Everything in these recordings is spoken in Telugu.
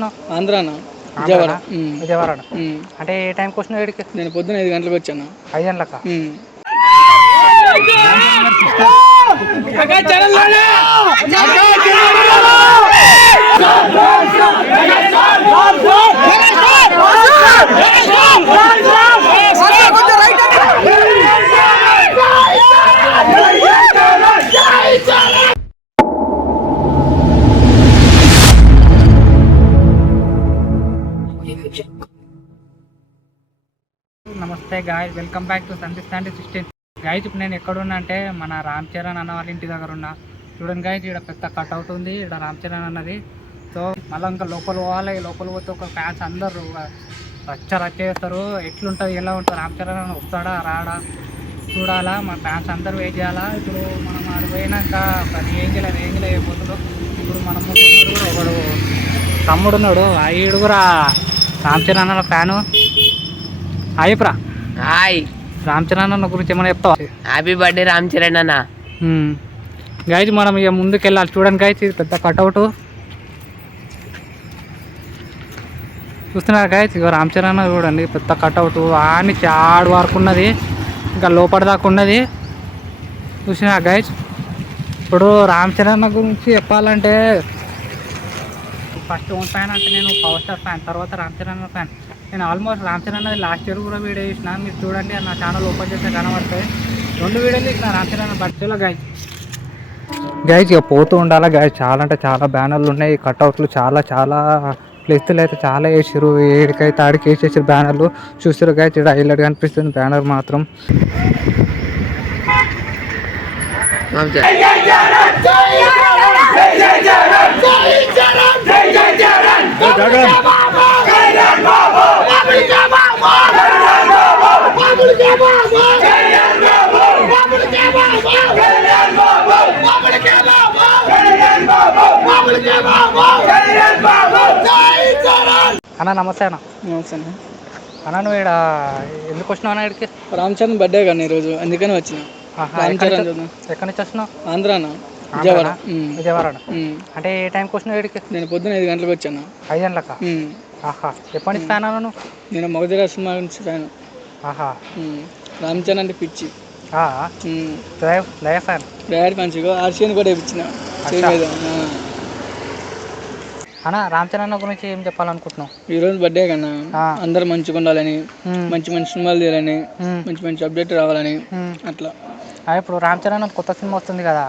వచ్చినావు ఆంధ్రానా? విజయవాడ. విజయవాడ. అంటే ఏ టైంకి వచ్చినావు ఇక్కడికి నేను పొద్దున ఐదు గంటలకు వచ్చాను. ఐదు గంటలక? ఉమ్. Hi guys welcome back to Sandeep స్టాండీ sixteen guys ఇప్పుడు నేను ఎక్కడున్నా అంటే మన రామ్ చరణ్ అన్న వాళ్ళ ఇంటి దగ్గర ఉన్నా. చూడండి గాయస్ ఇక్కడ పెద్ద కట్ అవుతుంది. ఇక్కడ రామ్ చరణ్ అన్నది. సో మళ్ళీ ఇంకా లోపల పోవాలి. లోపల పోతే ఒక ఫ్యాన్స్ అందరూ రచ్చ రచ్చ చేస్తారు. ఎట్లుంటుంది ఎలా ఉంటుంది రామ్ చరణ్ అన్న వస్తాడా రాడా? చూడాలా మన ఫ్యాన్స్ అందరూ వెయిట్ చేయాలా? ఇప్పుడు మనం ఆడ పోయినాక ఒక రేంజ్లో రేంజ్లో అయిపోతుందో. ఇప్పుడు మన కూడా ఒకడు తమ్ముడు ఉన్నాడు. ఆ ఈడు కూడా రామ్ చరణ్ అన్న ఫ్యాను. అయ్యప్రా హాయ్. రామ్ చరణ్ అన్న గురించి ఏమైనా చెప్తావా? హ్యాపీ బర్త్డే రామ్ చరణ్ అన్న. గైజ్ మనం ఇక ముందుకు వెళ్ళాలి చూడండి గైజ్ ఇది పెద్ద కట్అవుట్ చూస్తున్నారు గైజ్ ఇక రామ్ చరణ్ అన్న చూడండి పెద్ద కట్అవుట్ ఆని చాడు వరకు ఉన్నది. ఇంకా లోపల దాకా ఉన్నది. చూసినా గైజ్ ఇప్పుడు రామ్ చరణ్ గురించి చెప్పాలంటే ఫస్ట్ ఓన్ ఫ్యాన్ అంటే నేను పవర్ స్టార్ ఫ్యాన్ తర్వాత రామ్ చరణ్ ఫ్యాన్ నేను ఆల్మోస్ట్ రామ్ చరణ్ అనేది లాస్ట్ ఇయర్ కూడా వీడియో చేసిన మీరు చూడండి నా ఛానల్ ఓపెన్ చేస్తే కనబడతాయి రెండు వీడియోలు ఇచ్చిన రామ్ చరణ్ బర్త్డేలో గైజ్ గైజ్ ఇక పోతూ ఉండాలా గైజ్ చాలా అంటే చాలా బ్యానర్లు ఉన్నాయి కట్అవుట్లు చాలా చాలా ప్లేస్లు అయితే చాలా వేసారు ఏడికైతే ఆడికి వేసేసారు బ్యానర్లు చూసారు గైజ్ ఇక్కడ హైలైట్ కనిపిస్తుంది బ్యానర్ మాత్రం చరణ్ అన్న నమస్తే అన్న. నమస్తే అన్న. అన్న నువ్వు ఇక్కడ ఎందుకు వచ్చినావు అన్న ఇక్కడికి? రామ్ చరణ్ బర్త్డే కానీ ఈరోజు అందుకని వచ్చిన. ఎక్కడి నుంచి- వచ్చినావు? విజయవాడ. ఉమ్. విజయవాడ ఉమ్. అంటే ఏ టైంకి వచ్చినావు ఇక్కడికి? నేను పొద్దున ఐదు గంటలకు వచ్చాను ఐదు గంటలక. ఆహా. ఎప్పటి నుంచి ఫ్యాన్ అన్న నువ్వు నేను మగధీర సినిమా నుంచి ఫ్యాన్. ఆహా. ఉమ్. రామ్ చరణ్ అంటే పిచ్చి. Live fan. డాడీ మంచిగా ఆర్సీని కూడా ఇప్పించిన. అన్న రామ్ చరణ్ అన్న గురించి ఏం చెప్పాలనుకుంటున్నావు? ఈరోజు బర్త్డే కన్నా. అందరు మంచిగా ఉండాలని మంచి మంచి సినిమాలు తీయాలని మంచి మంచి అప్డేట్ రావాలని. అట్లా. ఇప్పుడు రామ్ చరణ్ అన్న కొత్త సినిమా వస్తుంది కదా.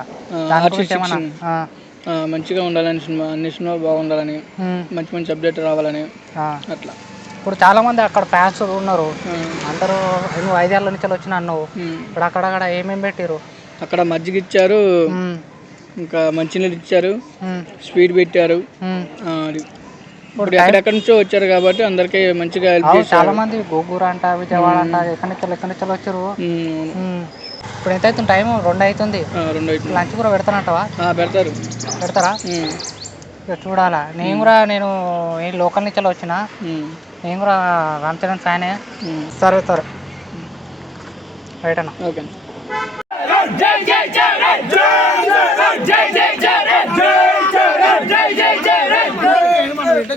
మంచిగా ఉండాలని సినిమా అన్ని సినిమాలు బాగుండాలని మంచి మంచి అప్డేట్ రావాలని. అట్లా. ఇప్పుడు చాలా మంది అక్కడ ఫ్యాన్స్ ఉన్నారు. అందరూ నువ్వు ఐదేళ్ళ నుంచి వచ్చిన అన్నావు. ఇప్పుడు అక్కడ అక్కడ ఏమేమి పెట్టారు అక్కడ మజ్జిగ ఇచ్చారు. ఇంకా మంచినీళ్ళు ఇచ్చారు. స్వీట్ పెట్టారు. అది. ఇప్పుడు ఎక్కడెక్కడి నుంచో వచ్చారు కాబట్టి అందరికీ మంచిగా చాలా మంది గోగూర అంట విజయవాడ అంట ఎక్కడి నుంచి ఎక్కడి నుంచి వచ్చారు. ఇప్పుడు ఎంత అవుతుంది టైం రెండు అవుతుంది రెండు అవుతుంది లంచ్ కూడా పెడతానంటవా? పెడతారు. పెడతారా? చూడాలా. నేను కూడా నేను ఏ లోకల్ నుంచి వచ్చిన నేను కూడా రామ్ చరణ్ ఫ్యానే. సరే సరే. రైట్ అన్న ఓకే.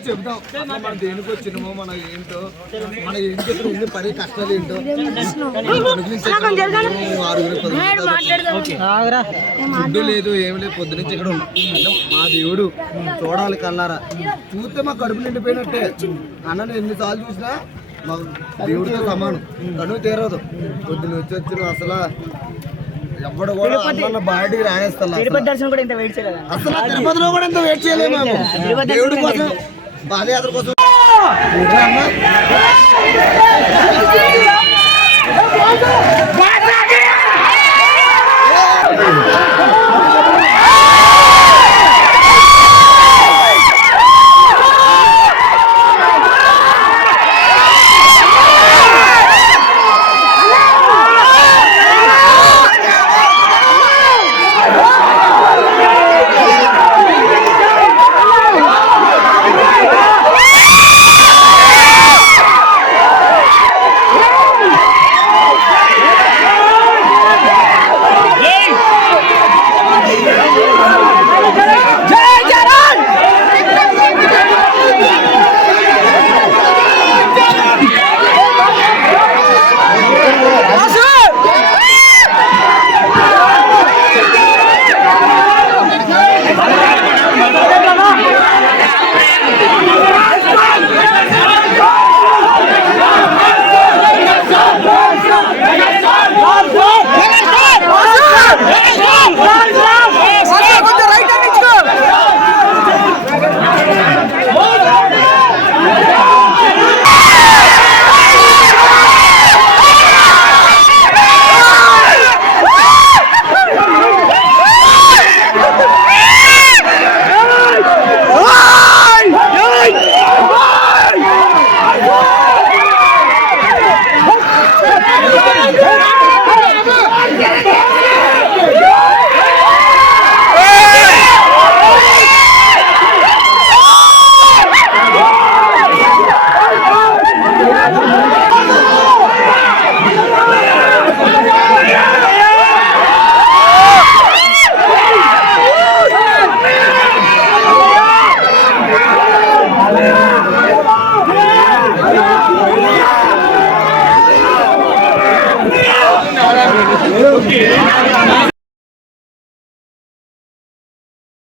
అసలు మనం దేనికి వచ్చినామో మన ఏంటో మన చెప్పిన ఎన్ని పని కష్టాలు ఏంటో ఆరుగురు ఫుడ్ లేదు ఏం లేదు పొద్దు నుంచి ఇక్కడ మా దేవుడు చూడాలి కల్లారా చూస్తే మా కడుపు నిండిపోయినట్టే. అన్నను ఎన్నిసార్లు చూసినా మా దేవుడితో సమానం. కడుపు తీరదు. పొద్దున వచ్చి వచ్చిన అసలు ఎవడు కూడా అన్న బయటికి రానేస్తా దర్శనం కూడా ఇంత వెయిట్ చేయలేదు? అసలు తిరుపతిలో కూడా ఎంత వెయిట్ చేయలేము మేము. దేవుడి కోసం పాదయాత్ర కోసం ఇంకా అన్న